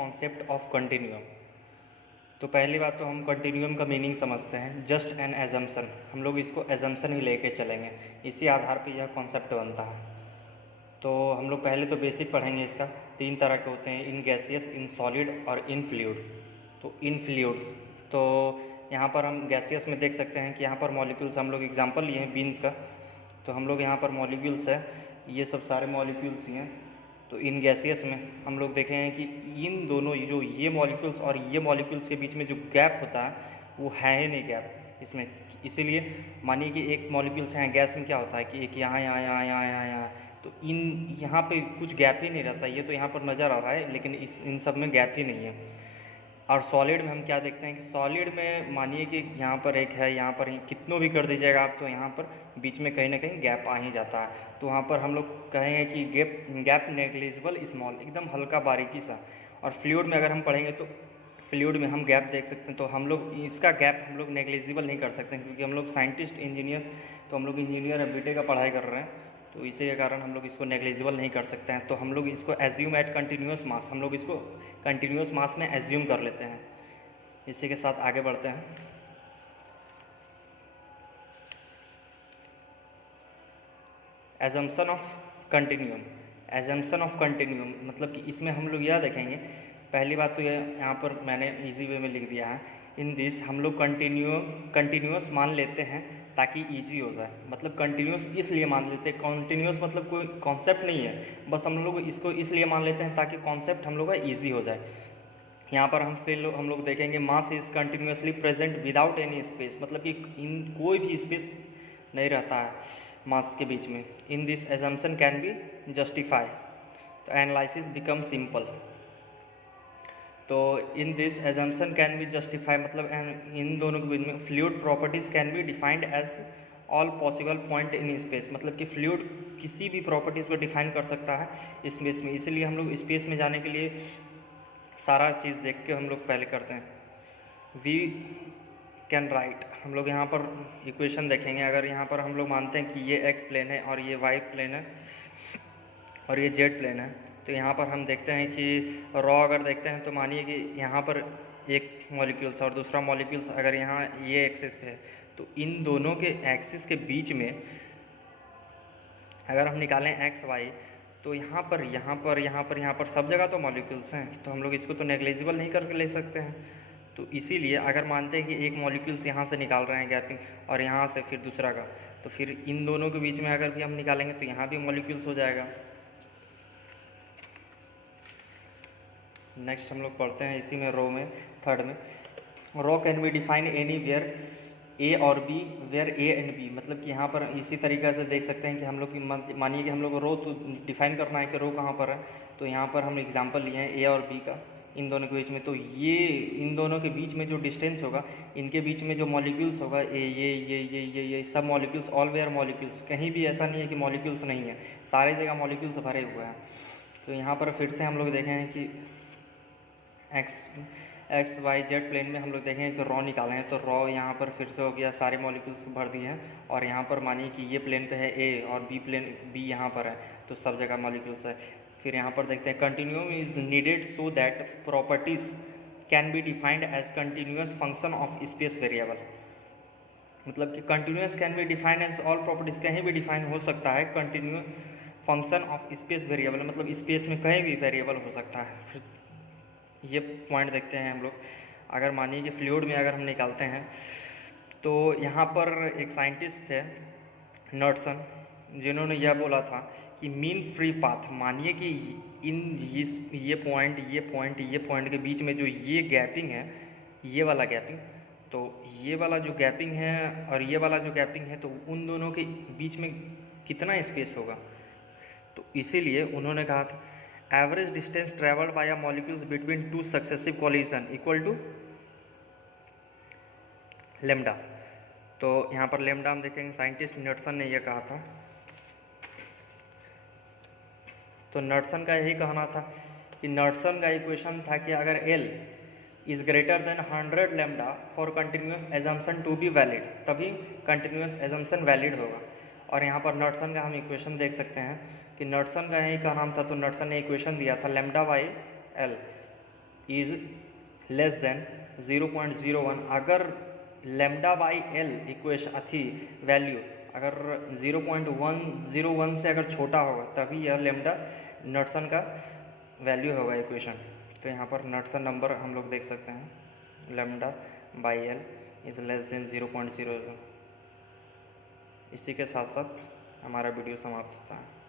Concept of continuum. तो पहली बात तो हम कंटिन्यूम का मीनिंग समझते हैं, जस्ट एन एजम्पशन। हम लोग इसको एजम्पशन ही लेके चलेंगे, इसी आधार पे यह कॉन्सेप्ट बनता है। तो हम लोग पहले तो बेसिक पढ़ेंगे इसका। 3 तरह के होते हैं, इन गैसियस, इन सॉलिड और इन फ्लूइड। तो इन फ्लूइड, तो यहाँ पर हम गैसियस में देख सकते हैं कि यहाँ पर मॉलिक्यूल्स, हम लोग एग्जांपल लिए हैं बीन्स का, तो हम लोग यहाँ पर मॉलिक्यूल्स है, ये सब सारे मॉलिक्यूल्स ही हैं। तो इन गैसियस में हम लोग देखे हैं कि इन दोनों जो ये मॉलिक्यूल्स और ये मॉलिक्यूल्स के बीच में जो गैप होता है वो है ही नहीं गैप इसमें। इसीलिए मानिए कि एक मॉलिक्यूल्स हैं, गैस में क्या होता है कि एक यहाँ यहाँ यहाँ यहाँ यहाँ यहाँ, तो इन यहाँ पे कुछ गैप ही नहीं रहता। ये तो यहाँ पर नज़र आ रहा है लेकिन इन सब में गैप ही नहीं है। और सॉलिड में हम क्या देखते हैं कि सॉलिड में मानिए कि यहाँ पर एक है, यहाँ पर कितनों भी कर दीजिएगा आप, तो यहाँ पर बीच में कहीं ना कहीं गैप आ ही जाता है। तो वहाँ पर हम लोग कहेंगे कि गैप नेग्लिजिबल स्मॉल, एकदम हल्का बारीकी सा। और फ्लूइड में अगर हम पढ़ेंगे तो फ्लूइड में हम गैप देख सकते हैं, तो हम लोग इसका गैप हम लोग नेग्लिजिबल नहीं कर सकते क्योंकि हम लोग साइंटिस्ट इंजीनियर्स, तो हम लोग इंजीनियर बीटे का पढ़ाई कर रहे हैं, तो इसी के कारण हम लोग इसको नेग्लिजिबल नहीं कर सकते हैं। तो हम लोग इसको एज्यूम एट कंटिन्यूस मास, हम लोग इसको कंटिन्यूस मास में एज्यूम कर लेते हैं। इसी के साथ आगे बढ़ते हैं। Assumption of continuum, assumption of continuum मतलब कि इसमें हम लोग यह देखेंगे, पहली बात तो यह यहाँ पर मैंने इजी वे में लिख दिया है, इन दिस हम लोग कंटिन्यूस मान लेते हैं ताकि इजी हो जाए। मतलब कंटिन्यूस इसलिए मान लेते हैं, कंटिन्यूस मतलब कोई कॉन्सेप्ट नहीं है, बस हम लोग इसको इसलिए मान लेते हैं ताकि कॉन्सेप्ट हम लोग का ईजी हो जाए। यहाँ पर हम लोग देखेंगे mass is continuously present without any space, मतलब कि इन कोई भी स्पेस नहीं रहता है मास के बीच में। In this assumption can be justify, तो एनालिसिस बिकम सिंपल। तो in this assumption can be justify मतलब इन दोनों के बीच में fluid properties can be defined as all possible point in space, मतलब कि फ्लूइड किसी भी प्रॉपर्टीज़ को डिफाइन कर सकता है स्पेस में। इसलिए हम लोग स्पेस में जाने के लिए सारा चीज़ देख के हम लोग पहले करते हैं। वी कैन राइट, हम लोग यहाँ पर इक्वेशन देखेंगे। अगर यहाँ पर हम लोग मानते हैं कि ये एक्स प्लेन है और ये वाई प्लेन है और ये जेड प्लेन है, तो यहाँ पर हम देखते हैं कि रॉ अगर देखते हैं तो मानिए कि यहाँ पर एक मॉलिक्यूल्स और दूसरा मॉलिक्यूल्स अगर यहाँ ये एक्सिस पे है, तो इन दोनों के एक्सिस के बीच में अगर हम निकालें एक्स वाई, तो यहाँ पर सब जगह तो मॉलिक्यूल्स हैं, तो हम लोग इसको तो नेग्लिजिबल नहीं करके ले सकते हैं। तो इसीलिए अगर मानते हैं कि एक मॉलिक्यूल्स यहाँ से निकाल रहे हैं गैपिंग और यहाँ से फिर दूसरा का, तो फिर इन दोनों के बीच में अगर भी हम निकालेंगे तो यहाँ भी मॉलिक्यूल्स हो जाएगा। नेक्स्ट हम लोग पढ़ते हैं इसी में रो में, थर्ड में, row can be define anywhere A और B, where A and B, मतलब कि यहाँ पर इसी तरीके से देख सकते हैं कि हम लोग की मानिए कि हम लोग रो तो डिफाइन करना है कि रो कहाँ पर है, तो यहाँ पर हम एग्जांपल लिए हैं ए और बी का, इन दोनों के बीच में। तो ये इन दोनों के बीच में जो डिस्टेंस होगा, इनके बीच में जो मॉलिक्यूल्स होगा ये सब मॉलिक्यूल्स, ऑल वेयर मॉलिक्यूल्स, कहीं भी ऐसा नहीं है कि मॉलिक्यूल्स नहीं है, सारी जगह मॉलिक्यूल्स भरे हुए हैं। तो यहाँ पर फिर से हम लोग देखें हैं कि एक्स वाई जेड प्लेन में हम लोग देखें कि रॉ निकाले हैं, तो रॉ यहाँ पर फिर से हो गया, सारे मॉलिक्यूल्स को भर दिए हैं। और यहाँ पर मानिए कि ये प्लेन पे है ए और बी यहाँ पर है, तो सब जगह मॉलिक्यूल्स है। फिर यहाँ पर देखते हैं continuum is needed so that properties can be defined as continuous function of space variable, मतलब कि continuous can be defined as all properties, कहीं भी डिफाइन हो सकता है continuous function of space variable, मतलब स्पेस में कहीं भी वेरिएबल हो सकता है। फिर ये पॉइंट देखते हैं हम लोग। अगर मानिए कि फ्लूइड में अगर हम निकालते हैं, तो यहाँ पर एक साइंटिस्ट थे नॉटसन, जिन्होंने यह बोला था कि मीन फ्री पाथ, मानिए कि ये पॉइंट के बीच में जो ये गैपिंग है, ये वाला गैपिंग, तो ये वाला जो गैपिंग है और ये वाला जो गैपिंग है, तो उन दोनों के बीच में कितना स्पेस होगा। तो इसीलिए उन्होंने कहा था average distance travelled by molecules between two successive collision equal to lambda. तो यहाँ पर लेमडा हम देखेंगे, साइंटिस्ट नॉटसन ने यह कहा था। तो नॉटसन का यही कहना था कि नॉटसन का इक्वेशन था कि अगर L is greater than 100 lambda for continuous assumption to be valid, तभी कंटिन्यूस एजम्पशन वैलिड होगा। और यहाँ पर नॉटसन का हम इक्वेशन देख सकते हैं कि नॉटसन का यही का नाम था, तो नॉटसन ने इक्वेशन दिया था lambda by L, is less than 0.01, अगर लेमडा बाई एल इक्वेशन अथी वैल्यू अगर 0.101 से अगर छोटा होगा तभी यह लेमडा नॉटसन का वैल्यू होगा इक्वेशन। तो यहाँ पर नॉटसन नंबर हम लोग देख सकते हैं lambda by L is less than 0.01। इसी के साथ साथ हमारा वीडियो समाप्त होता है।